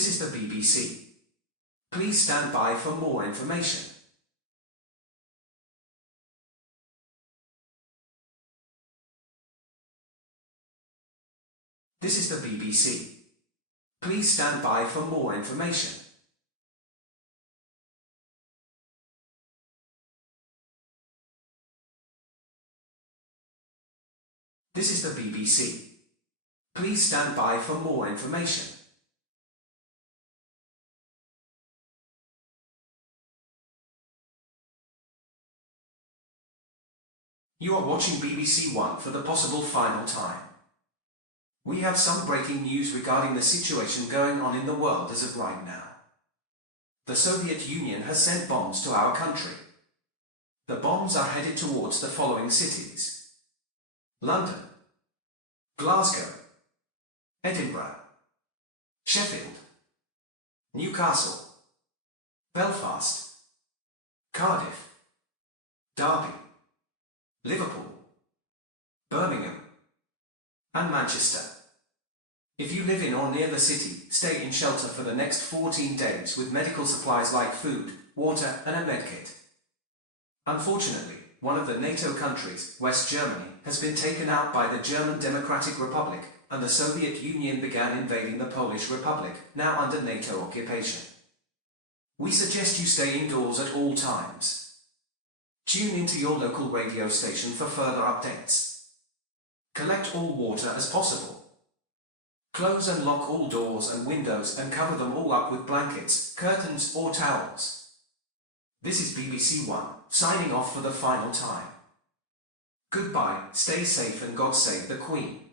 This is the BBC. Please stand by for more information. This is the BBC. Please stand by for more information. This is the BBC. Please stand by for more information. You are watching BBC1 for the possible final time. We have some breaking news regarding the situation going on in the world as of right now. The Soviet Union has sent bombs to our country. The bombs are headed towards the following cities: London, Glasgow, Edinburgh, Sheffield, Newcastle, Belfast, Cardiff, Derby, Liverpool, Birmingham, and Manchester. If you live in or near the city, stay in shelter for the next 14 days with medical supplies like food, water, and a medkit. Unfortunately, one of the NATO countries, West Germany, has been taken out by the German Democratic Republic, and the Soviet Union began invading the Polish Republic, now under NATO occupation. We suggest you stay indoors at all times. Tune into your local radio station for further updates. Collect all water as possible. Close and lock all doors and windows and cover them all up with blankets, curtains or towels. This is BBC1, signing off for the final time. Goodbye, stay safe and God save the Queen.